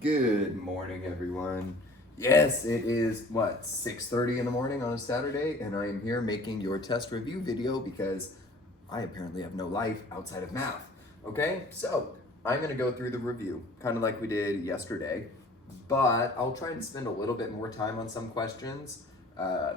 Good morning, everyone. Yes, it is 6:30 in the morning on a Saturday, and I am here making your test review video because I apparently have no life outside of math. Okay, so I'm gonna go through the review, kind of like we did yesterday, but I'll try and spend a little bit more time on some questions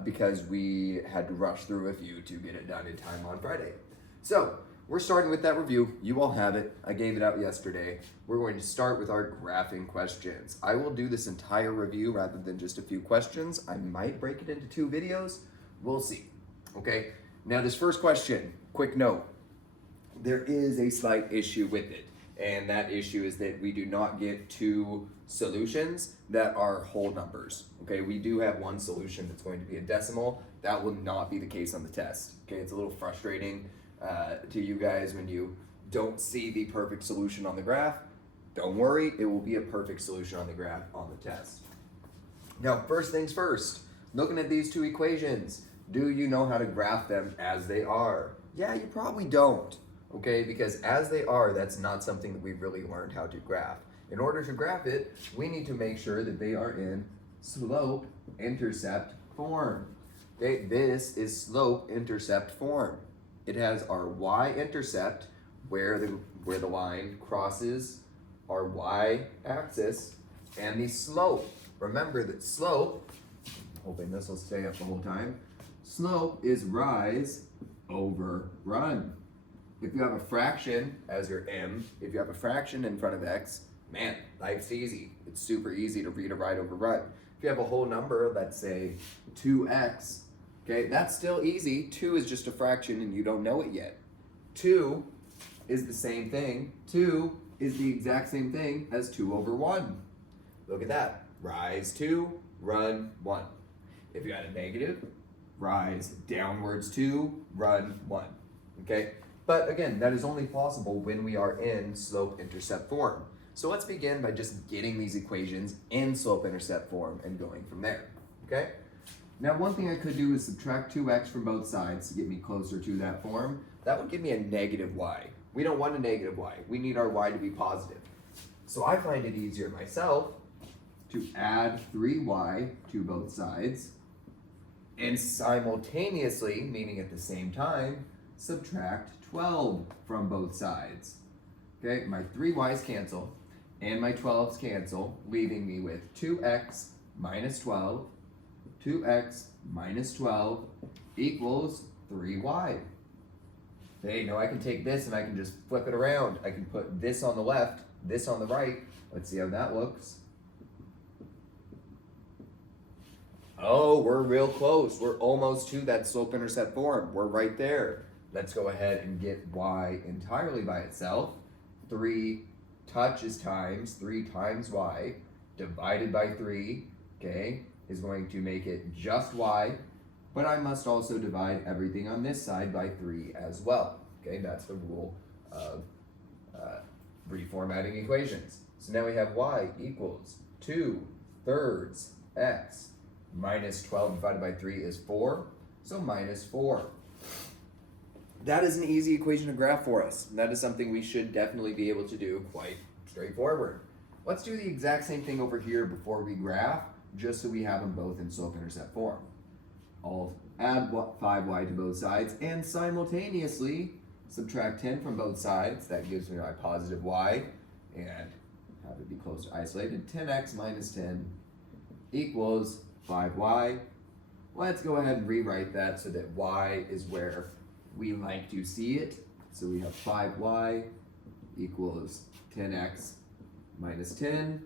because we had to rush through a few to get it done in time on Friday. So we're starting with that review. You all have it. I gave it out yesterday. We're going to start with our graphing questions. I will do this entire review rather than just a few questions. I might break it into 2 videos. We'll see. Okay, now this first question, quick note. There is a slight issue with it, and that issue is that we do not get 2 solutions that are whole numbers. Okay, we do have 1 solution that's going to be a decimal. That will not be the case on the test. Okay, it's a little frustrating to you guys when you don't see the perfect solution on the graph. Don't worry, it will be a perfect solution on the graph on the test. Now, first things first, looking at these 2 equations, do you know how to graph them as they are? Yeah, you probably don't, okay? Because as they are, that's not something that we've really learned how to graph. In order to graph it, we need to make sure that they are in slope-intercept form. Okay, this is slope-intercept form. It has our y-intercept, where the line crosses our y-axis, and the slope. Remember that slope, hoping this will stay up the whole time, slope is rise over run. If you have a fraction as your m, if you have a fraction in front of x, man, life's easy. It's super easy to read a ride over run. If you have a whole number, let's say 2x, okay, that's still easy. 2 is just a fraction and you don't know it yet. 2 is the same thing. 2 is the exact same thing as 2 over 1. Look at that. Rise 2, run 1. If you had a negative, rise downwards 2, run 1. Okay? But again, that is only possible when we are in slope-intercept form. So let's begin by just getting these equations in slope-intercept form and going from there. Okay? Now, one thing I could do is subtract 2x from both sides to get me closer to that form. That would give me a negative y. We don't want a negative y. We need our y to be positive. So I find it easier myself to add 3y to both sides and simultaneously, meaning at the same time, subtract 12 from both sides. Okay, my 3y's cancel and my 12's cancel, leaving me with 2x minus 12. 2x minus 12 equals 3y. Hey, now I can take this and I can just flip it around. I can put this on the left, this on the right. Let's see how that looks. Oh, we're real close. We're almost to that slope-intercept form. We're right there. Let's go ahead and get y entirely by itself. 3 touches times 3 times y divided by 3, okay, is going to make it just y, but I must also divide everything on this side by 3 as well. Okay, that's the rule of reformatting equations. So now we have y equals 2/3 x minus 12 divided by 3 is 4, so minus 4. That is an easy equation to graph for us. That is something we should definitely be able to do quite straightforward. Let's do the exact same thing over here before we graph, just so we have them both in slope-intercept form. I'll add 5y to both sides and simultaneously subtract 10 from both sides. That gives me my positive y, and have it be close to isolated. 10x minus 10 equals 5y. Let's go ahead and rewrite that so that y is where we like to see it. So we have 5y equals 10x minus 10.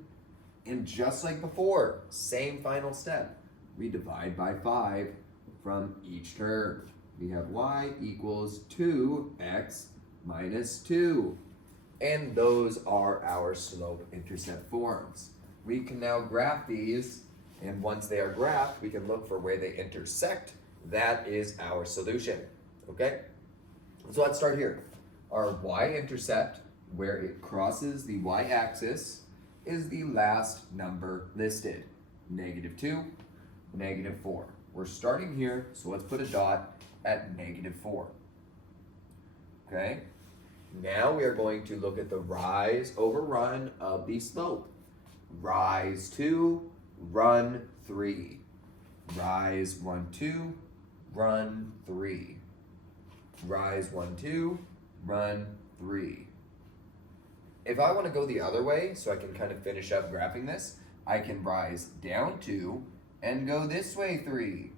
And just like before, same final step. We divide by 5 from each term. We have y equals 2x minus 2. And those are our slope-intercept forms. We can now graph these, and once they are graphed, we can look for where they intersect. That is our solution. Okay? So let's start here. Our y-intercept, where it crosses the y-axis, is the last number listed. -2, -4. We're starting here, so let's put a dot at -4. Okay? Now we are going to look at the rise over run of the slope. rise 2, run 3. Rise 1, 2, run 3. Rise 1, 2, run 3. If I want to go the other way, so I can kind of finish up graphing this, I can rise down 2 and go this way 3.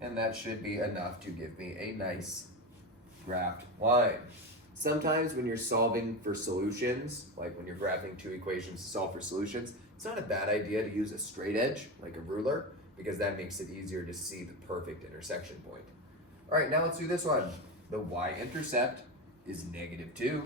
And that should be enough to give me a nice graphed line. Sometimes when you're solving for solutions, like when you're graphing two equations to solve for solutions, it's not a bad idea to use a straight edge, like a ruler, because that makes it easier to see the perfect intersection point. All right, now let's do this one. The y-intercept is -2.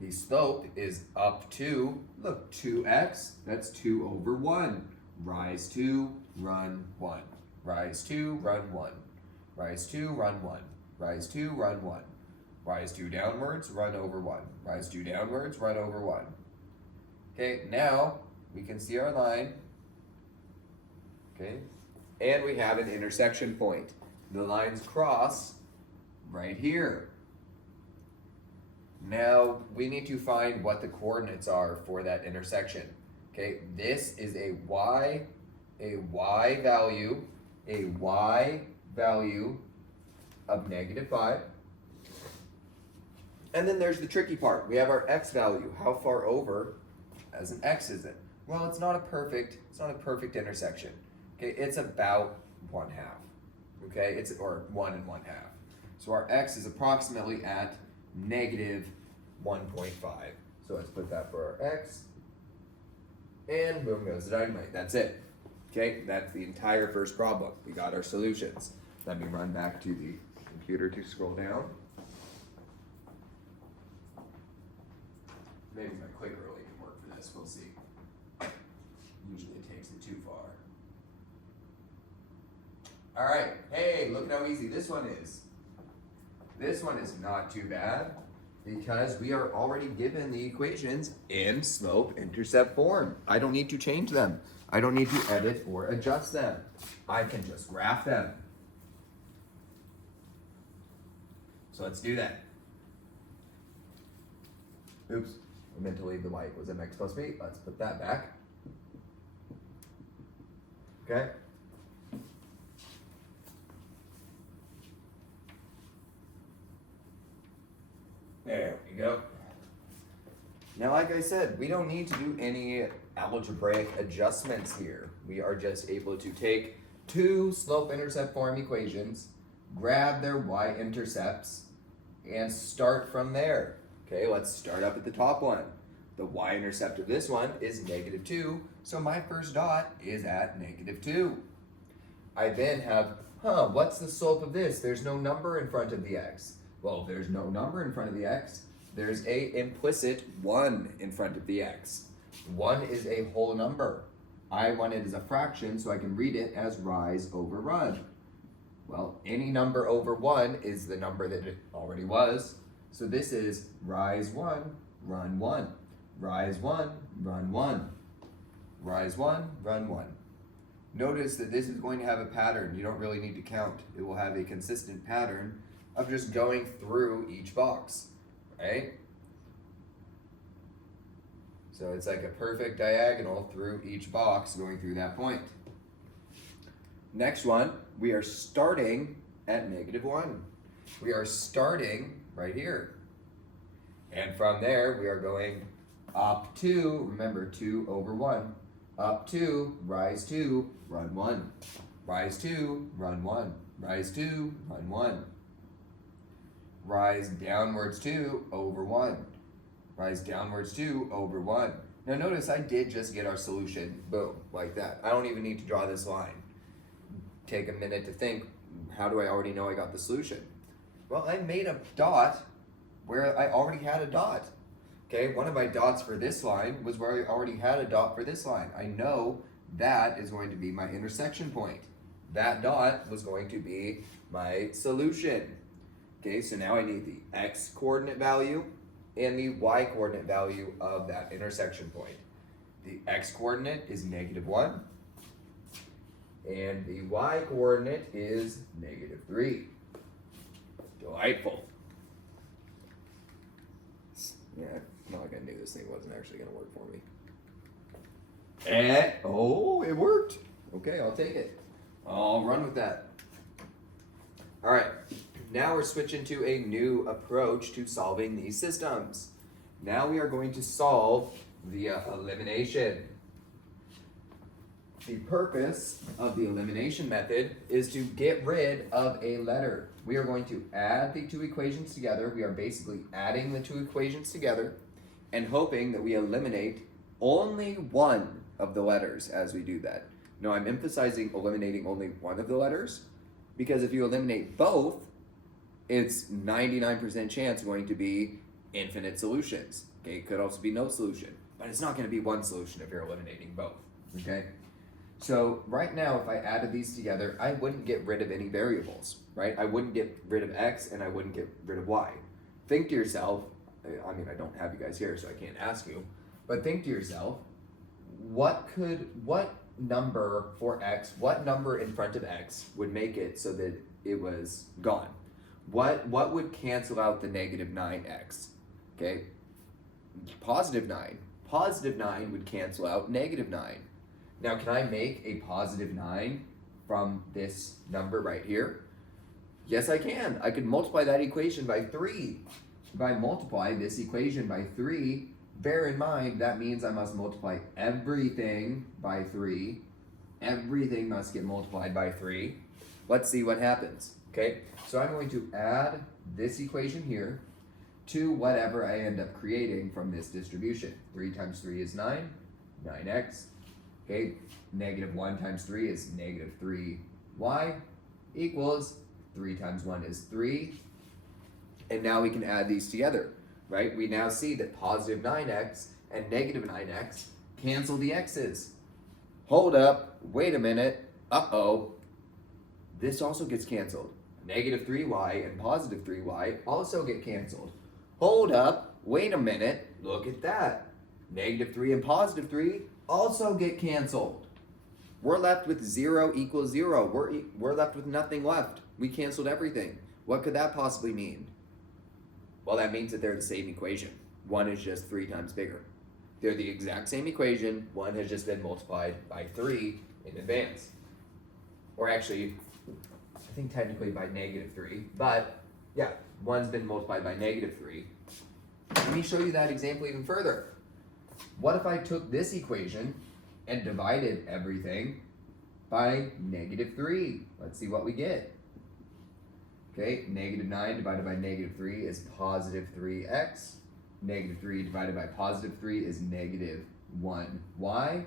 The slope is up 2, look, 2x, that's 2 over 1. Rise 2, run 1. Rise 2, run 1. Rise 2, run 1. Rise 2, run 1. Rise 2 downwards, run over 1. Rise 2 downwards, run over 1. Okay, now we can see our line. Okay, and we have an intersection point. The lines cross right here. Now we need to find what the coordinates are for that intersection. Okay, this is a y value of -5. And then there's the tricky part. We have our x value. How far over as an x is it? Well, it's not a perfect intersection. Okay, it's about 1/2. Okay, it's or 1 1/2. So our x is approximately at -1.5. So let's put that for our x. And boom goes the dynamite. That's it. Okay, that's the entire first problem. We got our solutions. Let me run back to the computer to scroll down. Maybe my clicker will even work for this. We'll see. Usually it takes it too far. All right. Hey, look at how easy this one is. This one is not too bad because we are already given the equations in slope-intercept form. I don't need to change them. I don't need to edit or adjust them. I can just graph them. So let's do that. Oops, I meant to leave the white. Was it x plus b? Let's put that back. Okay. There we go. Now, like I said, we don't need to do any algebraic adjustments here. We are just able to take two slope-intercept form equations, grab their y-intercepts, and start from there. Okay, let's start up at the top one. The y-intercept of this one is -2, so my first dot is at -2. I then have, what's the slope of this? There's no number in front of the x. Well, if there's no number in front of the x, there's a implicit 1 in front of the x. 1 is a whole number. I want it as a fraction, so I can read it as rise over run. Well, any number over 1 is the number that it already was. So this is rise 1, run 1. Rise 1, run 1. Rise 1, run 1. Notice that this is going to have a pattern. You don't really need to count. It will have a consistent pattern of just going through each box, right? So it's like a perfect diagonal through each box going through that point. Next one, we are starting at -1. We are starting right here. And from there, we are going up to, remember 2 over 1, up to, rise 2, run 1. Rise 2, run 1. Rise 2, run 1. Rise downwards 2 over 1. Rise downwards 2 over 1. Now notice I did just get our solution, boom, like that. I don't even need to draw this line. Take a minute to think, how do I already know I got the solution? Well, I made a dot where I already had a dot. Okay, one of my dots for this line was where I already had a dot for this line. I know that is going to be my intersection point. That dot was going to be my solution. Okay, so now I need the x coordinate value and the y coordinate value of that intersection point. The x coordinate is -1, and the y coordinate is -3. Delightful. Yeah, not like I I knew this thing wasn't actually going to work for me. And, oh, it worked. Okay, I'll take it. I'll run with that. All right, now we're switching to a new approach to solving these systems. Now we are going to solve via elimination. The purpose of the elimination method is to get rid of a letter. We are going to add the two equations together. We are basically adding the two equations together and hoping that we eliminate only one of the letters as we do that. Now I'm emphasizing eliminating only one of the letters because if you eliminate both, it's 99% chance going to be infinite solutions. Okay, it could also be no solution, but it's not going to be one solution if you're eliminating both. Okay, so right now if I added these together, I wouldn't get rid of any variables, right? I wouldn't get rid of x and I wouldn't get rid of y. Think to yourself, I mean, I don't have you guys here, so I can't ask you, but think to yourself, what number for x, what number in front of x would make it so that it was gone? What would cancel out the negative 9x? Okay, positive 9. Positive 9 would cancel out negative 9. Now, can I make a positive 9 from this number right here? Yes, I can. I could multiply that equation by 3. If I multiply this equation by 3, bear in mind that means I must multiply everything by 3. Everything must get multiplied by 3. Let's see what happens. Okay, so I'm going to add this equation here to whatever I end up creating from this distribution. 3 times 3 is 9, 9x. Okay, negative 1 times 3 is negative 3y equals 3 times 1 is 3. And now we can add these together, right? We now see that positive 9x and negative 9x cancel the x's. Hold up, wait a minute, uh-oh. This also gets canceled. Negative 3y and positive 3y also get canceled. Hold up, wait a minute, look at that. Negative 3 and positive 3 also get canceled. We're left with 0 equals 0. We're left with nothing left. We canceled everything. What could that possibly mean? Well, that means that they're the same equation. One is just 3 times bigger. They're the exact same equation. One has just been multiplied by 3 in advance. Or actually, I think technically by negative 3, but yeah, one's been multiplied by negative 3. Let me show you that example even further. What if I took this equation and divided everything by negative 3? Let's see what we get. Okay, negative 9 divided by negative 3 is positive 3x. Negative 3 divided by positive 3 is negative 1y.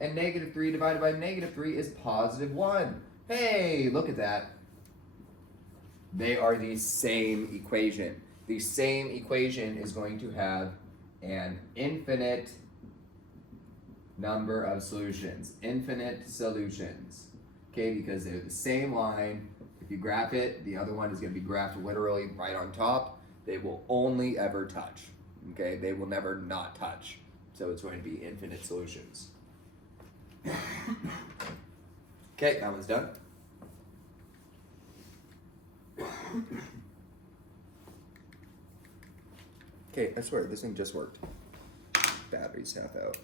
And negative 3 divided by negative 3 is positive 1. Hey, look at that. They are the same equation. The same equation is going to have an infinite number of solutions. Infinite solutions. Okay, because they're the same line. If you graph it, the other one is going to be graphed literally right on top. They will only ever touch. Okay, they will never not touch. So it's going to be infinite solutions. Okay, that one's done. Okay, I swear, this thing just worked. Battery's half out.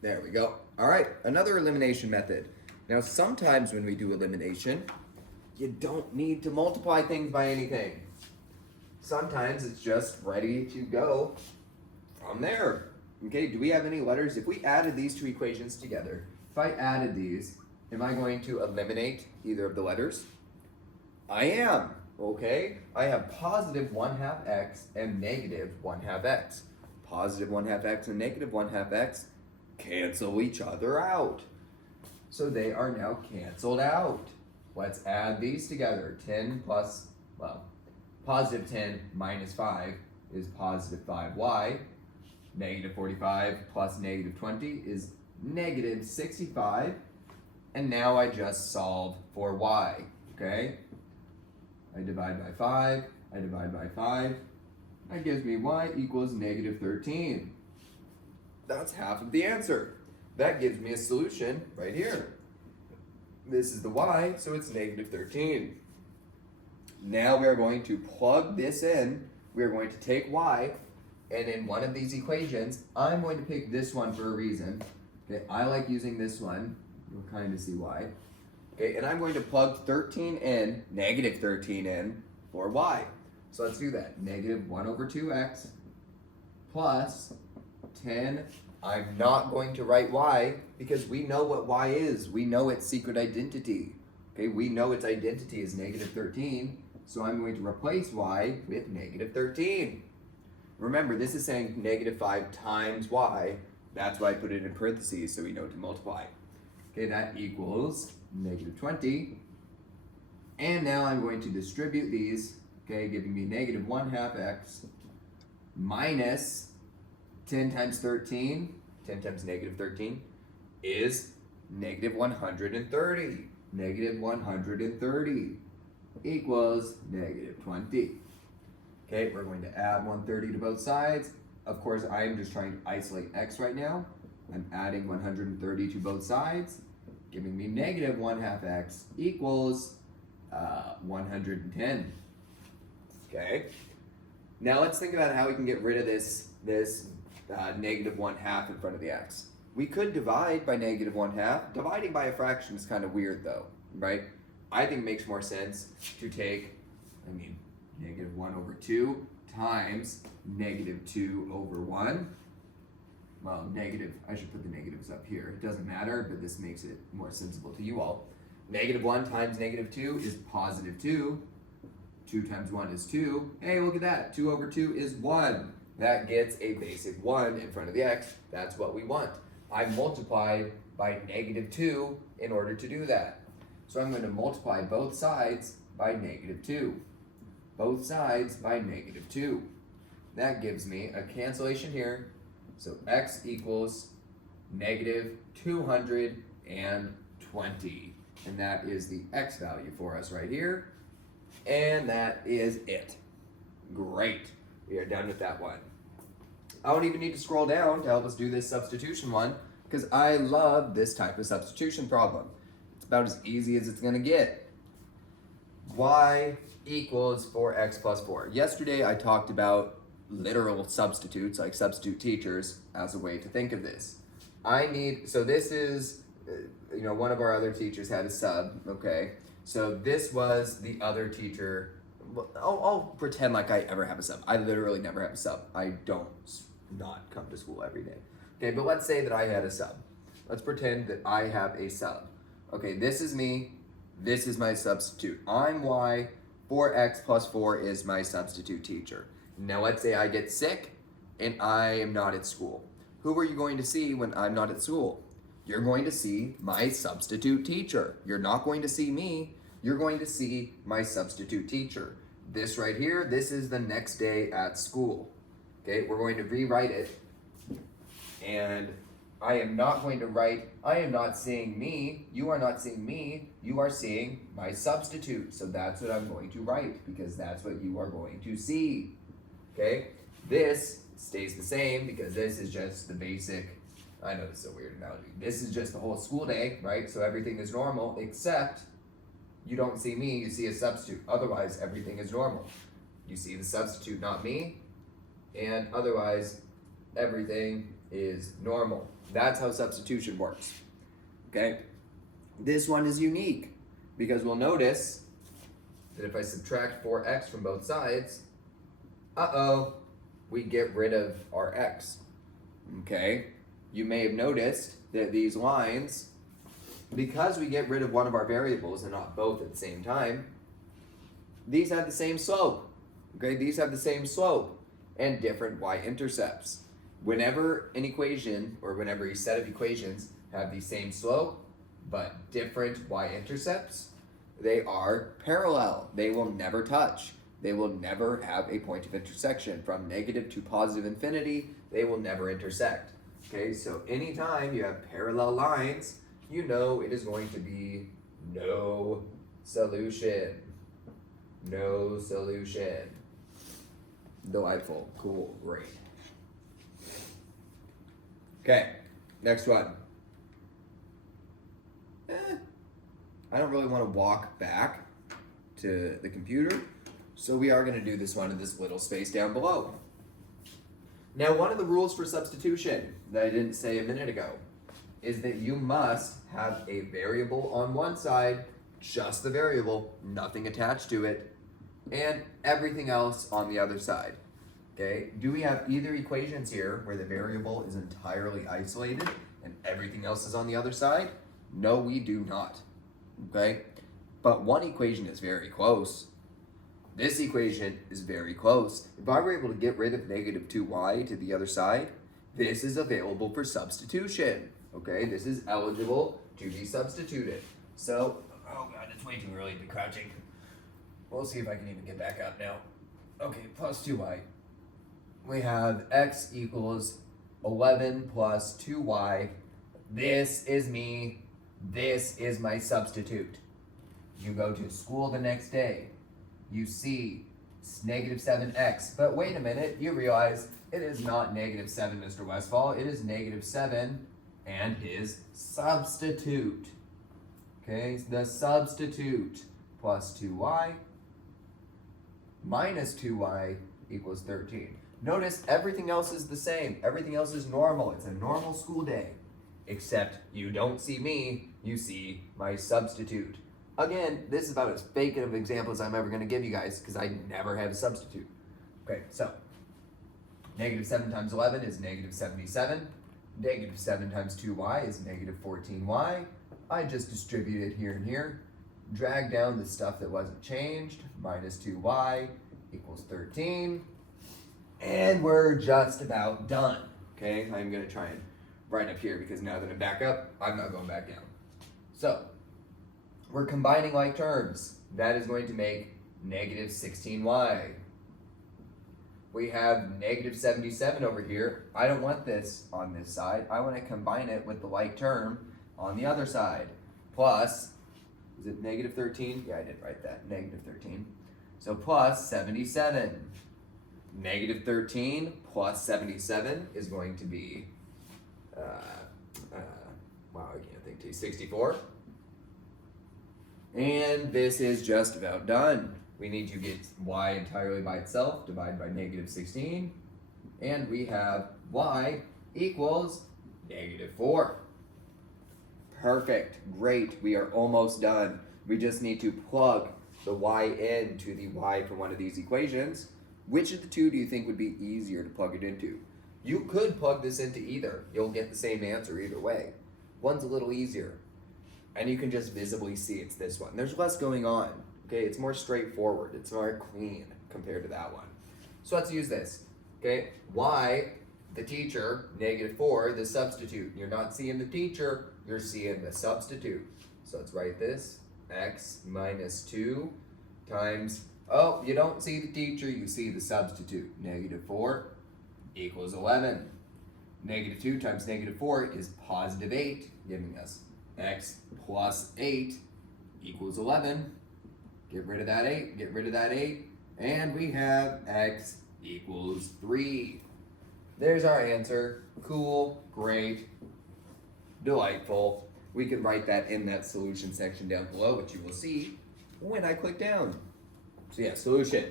There we go. All right, another elimination method. Now, sometimes when we do elimination, you don't need to multiply things by anything. Sometimes it's just ready to go from there. Okay, do we have any letters? If we added these two equations together, if I added these, am I going to eliminate either of the letters? I am, okay? I have positive 1/2 x and negative 1/2 x. Positive 1/2 x and negative 1/2 x cancel each other out. So they are now canceled out. Let's add these together. 10 plus, well, positive 10 minus 5 is positive 5y. Negative 45 plus negative 20 is negative 65. And now I just solve for y, okay? I divide by 5, I divide by 5. That gives me y equals negative 13. That's half of the answer. That gives me a solution right here. This is the y, so it's negative 13. Now we are going to plug this in. We are going to take y, and in one of these equations, I'm going to pick this one for a reason. Okay, I like using this one. You'll kind of see why. Okay, and I'm going to plug 13 in, negative 13 in, for y. So let's do that. Negative 1 over 2x plus 10. I'm not going to write y because we know what y is. We know its secret identity. Okay, we know its identity is negative 13. So I'm going to replace y with negative 13. Remember, this is saying negative 5 times y. That's why I put it in parentheses so we know to multiply. Okay, that equals negative 20. And now I'm going to distribute these, okay, giving me negative 1/2 x minus 10 times 13, 10 times negative 13, is negative 130. Negative 130 equals negative 20. Okay, we're going to add 130 to both sides. Of course, I am just trying to isolate x right now. I'm adding 130 to both sides, giving me negative 1/2 x equals 110. Okay, now let's think about how we can get rid of this negative 1/2 in front of the x. We could divide by negative 1/2. Dividing by a fraction is kind of weird though, right? I think it makes more sense to take, negative 1 over 2 times negative 2 over 1. Well, I should put the negatives up here. It doesn't matter, but this makes it more sensible to you all. Negative 1 times negative 2 is positive 2. 2 times 1 is 2. Hey, look at that. 2 over 2 is 1. That gets a basic 1 in front of the x. That's what we want. I multiplied by negative 2 in order to do that. So I'm going to multiply both sides by negative 2. Both sides by negative 2. That gives me a cancellation here. So x equals negative 220. And that is the x value for us right here. And that is it. Great. We are done with that one. I don't even need to scroll down to help us do this substitution one because I love this type of substitution problem. It's about as easy as it's going to get. Y equals 4x plus 4. Yesterday I talked about literal substitutes, like substitute teachers, as a way to think of this. So this is, one of our other teachers had a sub, okay? So this was the other teacher. I'll pretend like I ever have a sub. I literally never have a sub. I don't not come to school every day. Okay, but let's say that I had a sub. Let's pretend that I have a sub. Okay, this is me. This is my substitute. I'm y. 4x plus 4 is my substitute teacher. Now let's say I get sick and I am not at school. Who are you going to see when I'm not at school? You're going to see my substitute teacher. You're not going to see me. You're going to see my substitute teacher. This right here, this is the next day at school. Okay, we're going to rewrite it. And I am not seeing me. You are not seeing me. You are seeing my substitute. So that's what I'm going to write because that's what you are going to see. Okay, this stays the same because this is just the basic, I know this is a weird analogy. This is just the whole school day, right? So everything is normal except you don't see me, you see a substitute. Otherwise, everything is normal. You see the substitute, not me, and otherwise, everything is normal. That's how substitution works, okay? This one is unique because we'll notice that if I subtract 4x from both sides, we get rid of our x, okay? You may have noticed that these lines, because we get rid of one of our variables and not both at the same time, these have the same slope, okay? These have the same slope and different y-intercepts. Whenever an equation or whenever a set of equations have the same slope but different y-intercepts, they are parallel. They will never touch. They will never have a point of intersection. From negative to positive infinity, they will never intersect. Okay, so anytime you have parallel lines, you know it is going to be no solution. No solution. Delightful, cool, great. Okay, next one. I don't really want to walk back to the computer. So we are going to do this one in this little space down below. Now, one of the rules for substitution that I didn't say a minute ago is that you must have a variable on one side, just the variable, nothing attached to it, and everything else on the other side. Okay, do we have either equations here where the variable is entirely isolated and everything else is on the other side? No, we do not. Okay, but one equation is very close. This equation is very close. If I were able to get rid of negative 2y to the other side, this is available for substitution. Okay, this is eligible to be substituted. So, oh god, it's way too early to be crouching. We'll see if I can even get back up now. Okay, plus 2y. We have x equals 11 plus 2y. This is me. This is my substitute. You go to school the next day. You see it's negative 7x. But wait a minute, you realize it is not negative 7, Mr. Westfall. It is negative 7 and his substitute. Okay, the substitute plus 2y minus 2y equals 13. Notice everything else is the same. Everything else is normal. It's a normal school day. Except you don't see me, you see my substitute. Again, this is about as fake of an example as I'm ever going to give you guys because I never have a substitute. Okay, so negative 7 times 11 is negative 77. Negative 7 times 2y is negative 14y. I just distributed here and here. Drag down the stuff that wasn't changed. Minus 2y equals 13. And we're just about done. Okay, I'm going to try and write up here because now that I'm back up, I'm not going back down. So, we're combining like terms. That is going to make negative 16y. We have negative 77 over here. I don't want this on this side. I want to combine it with the like term on the other side. Plus, is it negative 13? Yeah, I did write that. Negative 13. So plus 77. Negative 13 plus 77 is going to be, wow, I can't think too, 64. And this is just about done. We need to get y entirely by itself, divide by negative 16, and we have y equals negative 4. Perfect, great, we are almost done. We just need to plug the y into the y from one of these equations. Which of the two do you think would be easier to plug it into? You could plug this into either. You'll get the same answer either way. One's a little easier. And you can just visibly see it's this one. There's less going on. Okay, it's more straightforward. It's more clean compared to that one. So let's use this. Okay, y, the teacher, negative 4, the substitute. You're not seeing the teacher, you're seeing the substitute. So let's write this. X minus 2 times, oh, you don't see the teacher, you see the substitute. Negative 4 equals 11. Negative 2 times negative 4 is positive 8, giving us x plus 8 equals 11. Get rid of that 8, get rid of that 8, and we have x equals 3. There's our answer. Cool, great, delightful. We can write that in that solution section down below, which you will see when I click down. So yeah, solution.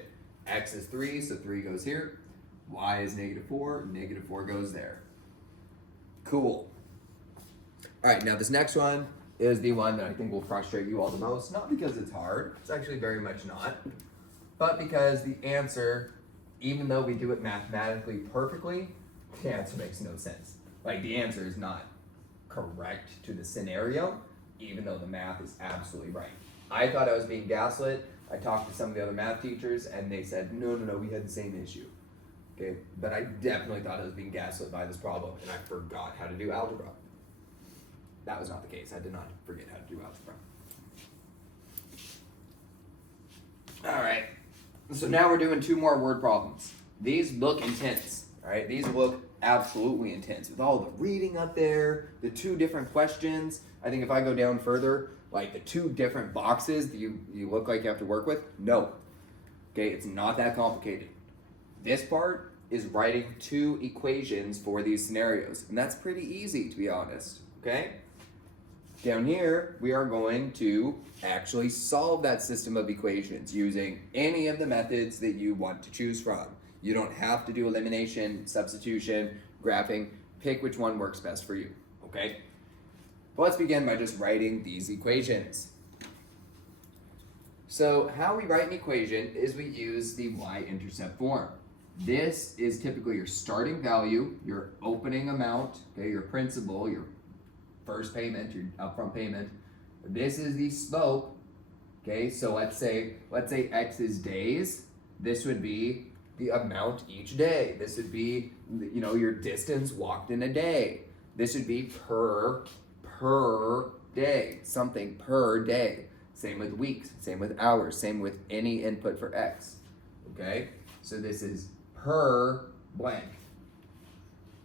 X is 3, so 3 goes here. Y is negative 4 goes there. Cool. All right, now this next one is the one that I think will frustrate you all the most. Not because it's hard, it's actually very much not, but because the answer, even though we do it mathematically perfectly, the answer makes no sense. Like, the answer is not correct to the scenario, even though the math is absolutely right. I thought I was being gaslit. I talked to some of the other math teachers, and they said, no, we had the same issue. Okay, but I definitely thought I was being gaslit by this problem, and I forgot how to do algebra. That was not the case. I did not forget how to do algebra. All right, so now we're doing 2 more word problems. These look intense, all right? These look absolutely intense with all the reading up there, the 2 different questions. I think if I go down further, like the 2 different boxes that you look like you have to work with, no. Okay, it's not that complicated. This part is writing 2 equations for these scenarios, and that's pretty easy, to be honest, okay? Down here, we are going to actually solve that system of equations using any of the methods that you want to choose from. You don't have to do elimination, substitution, graphing. Pick which one works best for you, okay? But let's begin by just writing these equations. So how we write an equation is we use the y-intercept form. This is typically your starting value, your opening amount, okay, your principal, your first payment, your upfront payment. This is the slope, okay? So let's say x is days. This would be the amount each day. This would be, your distance walked in a day. This would be per day, something per day. Same with weeks, same with hours, same with any input for x, okay? So this is per blank.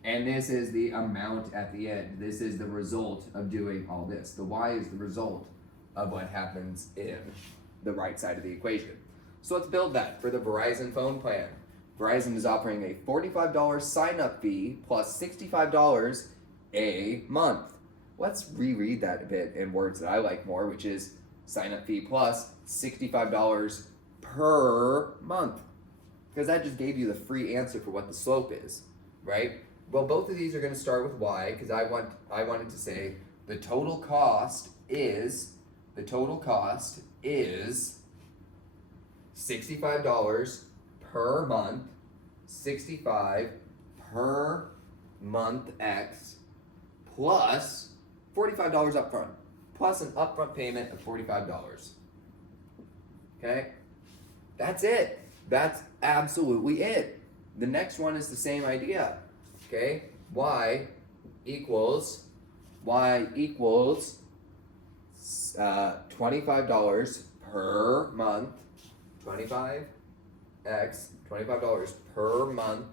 And this is the amount at the end. This is the result of doing all this. The y is the result of what happens in the right side of the equation. So let's build that for the Verizon phone plan. Verizon is offering a $45 sign-up fee plus $65 a month. Let's reread that a bit in words that I like more, which is sign-up fee plus $65 per month. Because that just gave you the free answer for what the slope is, right? Well, both of these are going to start with y because I wanted to say the total cost is $65 per month, 65 per month x plus $45 upfront, plus an upfront payment of $45. Okay? That's it. That's absolutely it. The next one is the same idea. Okay? Y equals $25 per month, 25 per month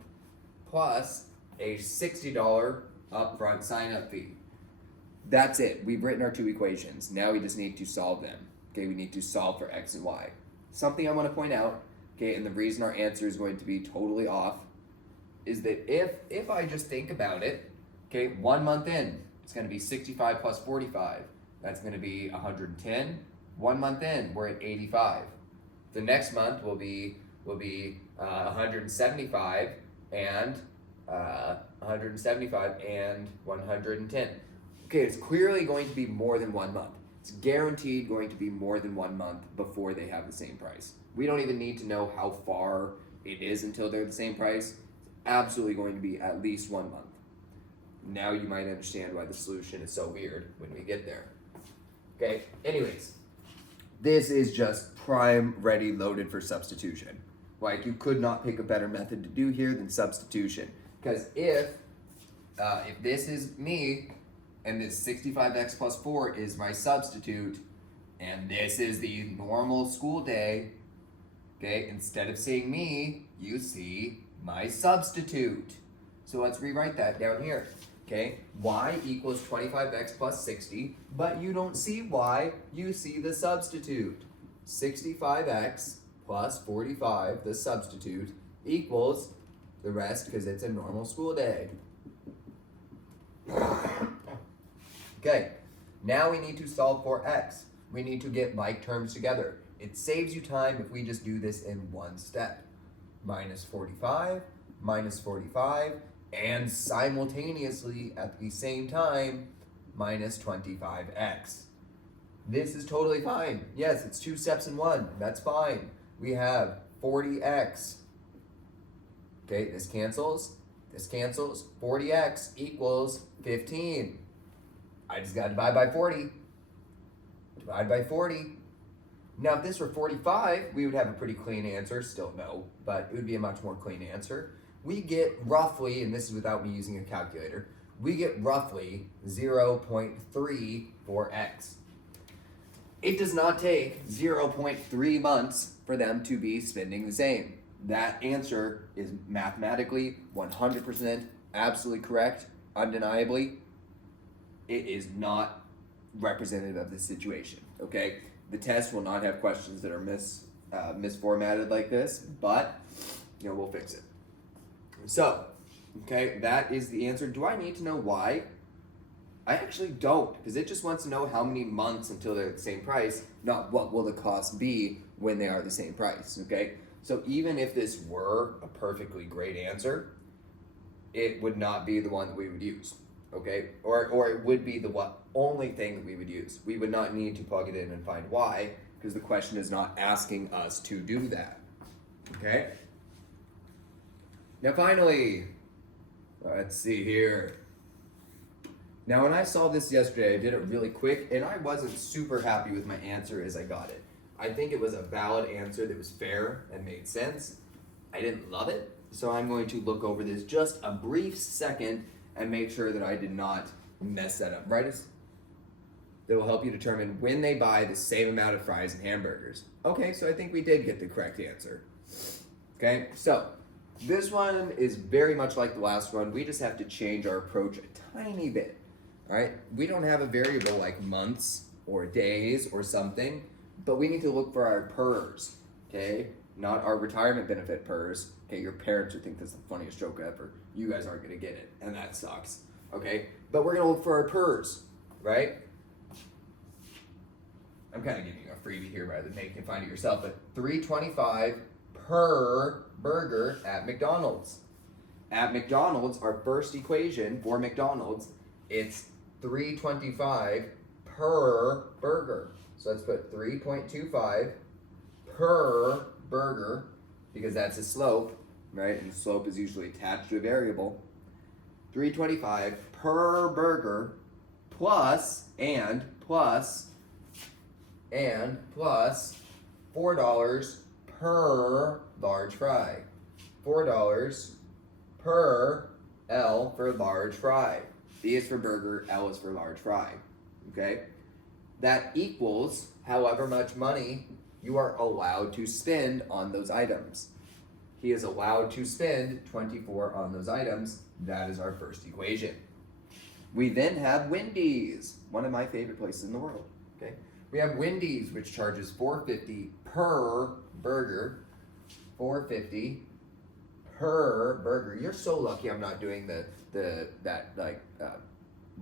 plus a $60 upfront sign-up fee. That's it. We've written our two equations. Now we just need to solve them. Okay, we need to solve for x and y. Something I want to point out, okay, and the reason our answer is going to be totally off is that if I just think about it, okay, 1 month in, it's going to be 65 plus 45. That's going to be 110. 1 month in, we're at 85. The next month will be 175 and 110. Okay, it's clearly going to be more than 1 month. It's guaranteed going to be more than 1 month before they have the same price. We don't even need to know how far it is until they're the same price. It's absolutely going to be at least 1 month. Now you might understand why the solution is so weird when we get there. Okay, anyways, this is just prime ready loaded for substitution. Like, you could not pick a better method to do here than substitution. Because if this is me, and this 65x plus 4 is my substitute, and this is the normal school day, okay, instead of seeing me, you see my substitute. So let's rewrite that down here, okay? Y equals 25x plus 60, but you don't see y, you see the substitute. 65x plus 45, the substitute, equals the rest because it's a normal school day. Okay, now we need to solve for x. We need to get like terms together. It saves you time if we just do this in one step. Minus 45, and simultaneously at the same time, minus 25x. This is totally fine. Yes, it's 2 steps in one. That's fine. We have 40x. Okay, this cancels. 40x equals 15. I just got to divide by 40. Divide by 40. Now, if this were 45, we would have a pretty clean answer. Still no, but it would be a much more clean answer. We get roughly, and this is without me using a calculator, we get roughly 0.3 for x. It does not take 0.3 months for them to be spending the same. That answer is mathematically 100% absolutely correct, undeniably. It is not representative of the situation, okay? The test will not have questions that are misformatted like this, but we'll fix it. So, okay, that is the answer. Do I need to know why? I actually don't, because it just wants to know how many months until they're at the same price, not what will the cost be when they are the same price, okay? So even if this were a perfectly great answer, it would not be the one that we would use, okay? Or it would be the only thing that we would use. We would not need to plug it in and find why, because the question is not asking us to do that, okay? Now finally, let's see here. Now when I saw this yesterday, I did it really quick, and I wasn't super happy with my answer as I got it. I think it was a valid answer that was fair and made sense. I didn't love it, so I'm going to look over this just a brief second and make sure that I did not mess that up. Right? That will help you determine when they buy the same amount of fries and hamburgers. Okay, so I think we did get the correct answer. Okay, so this one is very much like the last one. We just have to change our approach a tiny bit. All right, we don't have a variable like months or days or something, but we need to look for our PERS, okay? Not our retirement benefit PERS. Okay, your parents would think that's the funniest joke ever. You guys aren't gonna get it, and that sucks, okay? But we're gonna look for our PERS, right? I'm kind of giving you a freebie here rather than making you find it yourself, but $3.25 per burger at McDonald's. At McDonald's, our first equation for McDonald's, it's $3.25 per burger. So let's put 3.25 per burger, because that's a slope, right? And the slope is usually attached to a variable. 3.25 per burger plus $4 per large fry. $4 per L for large fry. B is for burger, L is for large fry. Okay? That equals however much money you are allowed to spend on those items. He is allowed to spend 24 on those items. That is our first equation. We then have Wendy's, one of my favorite places in the world. Okay? We have Wendy's, which charges $4.50 per burger. $4.50 per burger. You're so lucky I'm not doing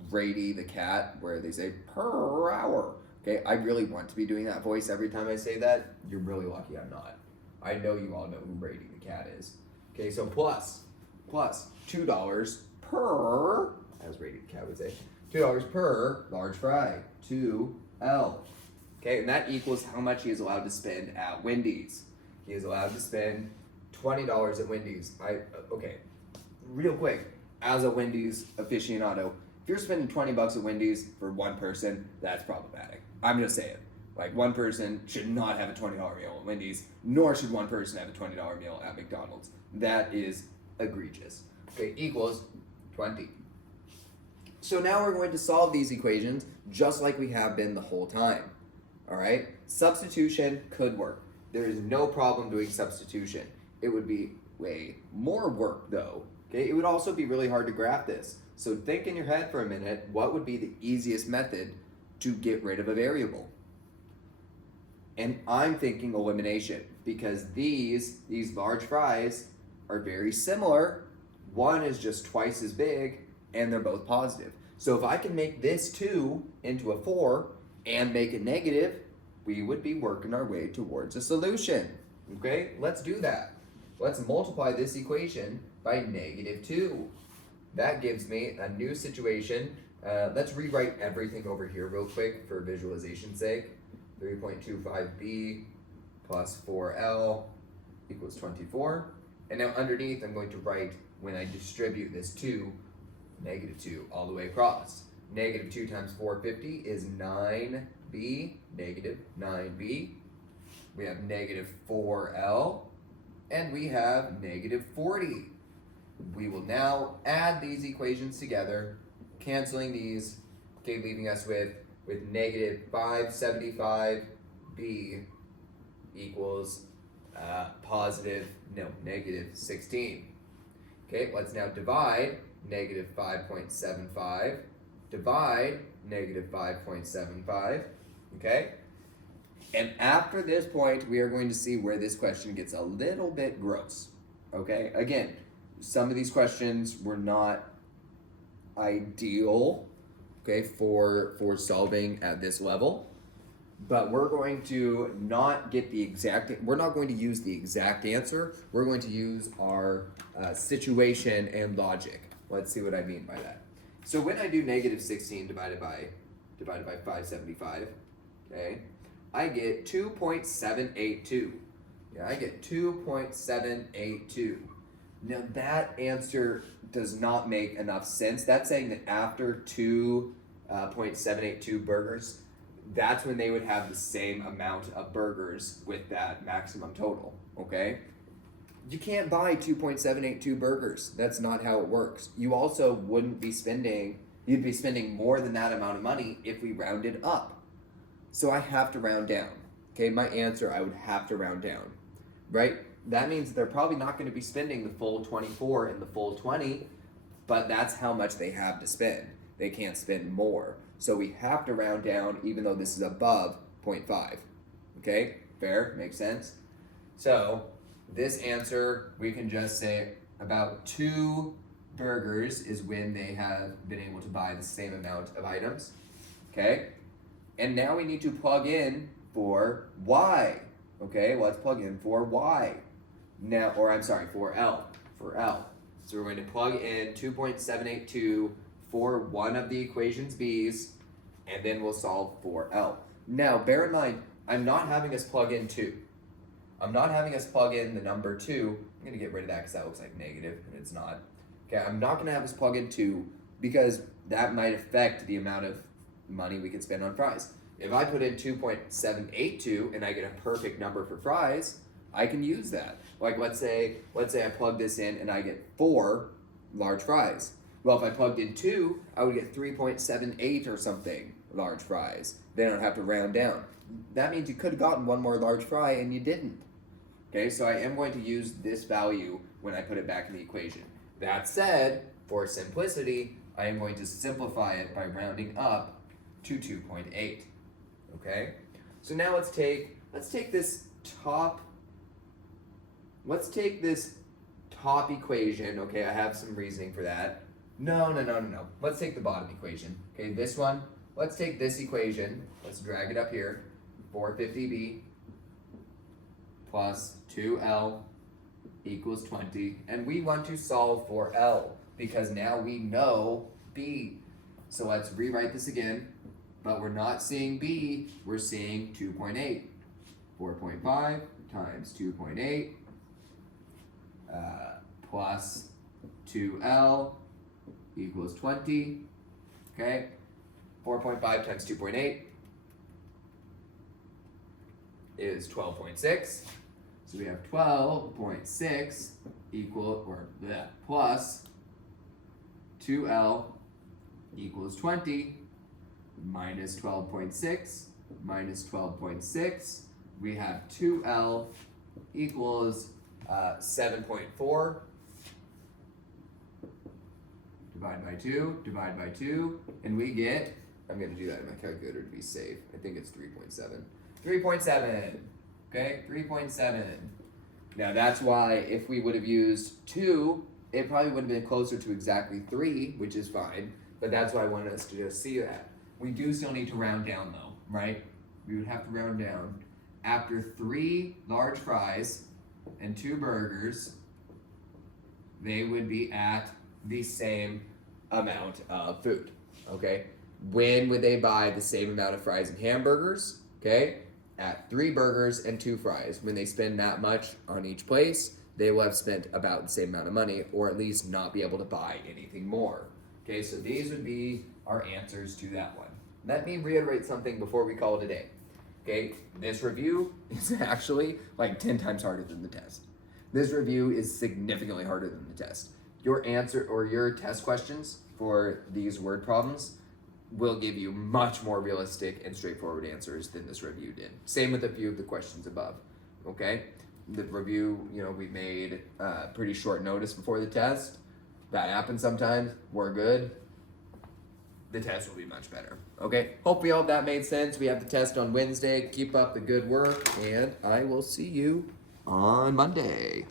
Brady the cat where they say per hour. Okay, I really want to be doing that voice every time I say that. You're really lucky I'm not. I know you all know who Brady the cat is. Okay, so plus $2 per, as Brady the cat would say, $2 per large fry, 2L. Okay, and that equals how much he is allowed to spend at Wendy's. He is allowed to spend $20 at Wendy's. Okay, real quick, as a Wendy's aficionado, if you're spending $20 at Wendy's for one person, that's problematic. I'm just saying. Like, one person should not have a $20 meal at Wendy's, nor should one person have a $20 meal at McDonald's. That is egregious. Okay, equals 20. So now we're going to solve these equations just like we have been the whole time. All right? Substitution could work. There is no problem doing substitution. It would be way more work though. Okay? It would also be really hard to graph this. So think in your head for a minute, what would be the easiest method to get rid of a variable? And I'm thinking elimination, because these large fries are very similar. One is just twice as big, and they're both positive. So if I can make this 2 into a 4 and make it negative, we would be working our way towards a solution. Okay, let's do that. Let's multiply this equation by -2. That gives me a new situation. Let's rewrite everything over here real quick for visualization's sake. 3.25b plus 4l equals 24. And now underneath, I'm going to write, when I distribute this 2, -2 all the way across. -2 times 450 is 9b, negative 9b. We have -4l, and we have -40. We will now add these equations together, canceling these, okay, leaving us with -575b equals -16. Okay, let's now divide -5.75, divide -5.75, okay? And after this point, we are going to see where this question gets a little bit gross, okay? Again, some of these questions were not ideal, okay, for solving at this level. But we're going to not get the exact, we're not going to use the exact answer. We're going to use our situation and logic. Let's see what I mean by that. So when I do negative 16 divided by 575, okay, I get 2.782. Yeah, I get 2.782. Now that answer does not make enough sense. That's saying that after 2.782 burgers, that's when they would have the same amount of burgers with that maximum total, okay? You can't buy 2.782 burgers. That's not how it works. You also wouldn't be spending, you'd be spending more than that amount of money if we rounded up. So I have to round down, okay? My answer, I would have to round down, right? That means they're probably not going to be spending the full 24 and the full 20, but that's how much they have to spend. They can't spend more. So we have to round down even though this is above 0.5. Okay, fair, makes sense? So this answer, we can just say about 2 burgers is when they have been able to buy the same amount of items. Okay, and now we need to plug in for y. Okay, let's plug in for y. Now, or I'm sorry, for L. So we're going to plug in 2.782 for one of the equations B's, and then we'll solve for L. Now, bear in mind, I'm not having us plug in 2. I'm not having us plug in the number 2. I'm going to get rid of that because that looks like negative, and it's not. Okay, I'm not going to have us plug in 2 because that might affect the amount of money we can spend on fries. If I put in 2.782 and I get a perfect number for fries, I can use that. Like let's say I plug this in and I get 4 large fries. Well, if I plugged in 2, I would get 3.78 or something large fries. Then I'd have to round down. That means you could have gotten 1 more large fry and you didn't. Okay, so I am going to use this value when I put it back in the equation. That said, for simplicity, I am going to simplify it by rounding up to 2.8. Okay? So now let's take this top equation. Okay, I have some reasoning for that. No. Let's take the bottom equation. Okay, this one. Let's take this equation. Let's drag it up here. 450b plus 2l equals 20. And we want to solve for L because now we know B. So let's rewrite this again. But we're not seeing B, we're seeing 2.8. 4.5 times 2.8 plus 2L equals 20. Okay, 4.5 times 2.8 is 12.6. So we have 12.6 plus 2L equals 20 minus 12.6 minus 12.6. We have 2L equals 7.4. Divide by 2, and we get, I'm going to do that in my calculator to be safe. I think it's 3.7. 3.7, okay, 3.7. Now that's why if we would have used 2, it probably would have been closer to exactly 3, which is fine, but that's why I wanted us to just see that. We do still need to round down though, right? We would have to round down. After 3 large fries and 2 burgers, they would be at the same amount of food, okay? When would they buy the same amount of fries and hamburgers, okay? At 3 burgers and 2 fries. When they spend that much on each place, they will have spent about the same amount of money, or at least not be able to buy anything more. Okay, so these would be our answers to that one. Let me reiterate something before we call it a day. Okay, this review is actually like 10 times harder than the test. This review is significantly harder than the test. Your answer or your test questions for these word problems will give you much more realistic and straightforward answers than this review did. Same with a few of the questions above, okay? The review, we made pretty short notice before the test. That happens sometimes. We're good. The test will be much better, okay? Hopefully all of that made sense. We have the test on Wednesday. Keep up the good work, and I will see you on Monday.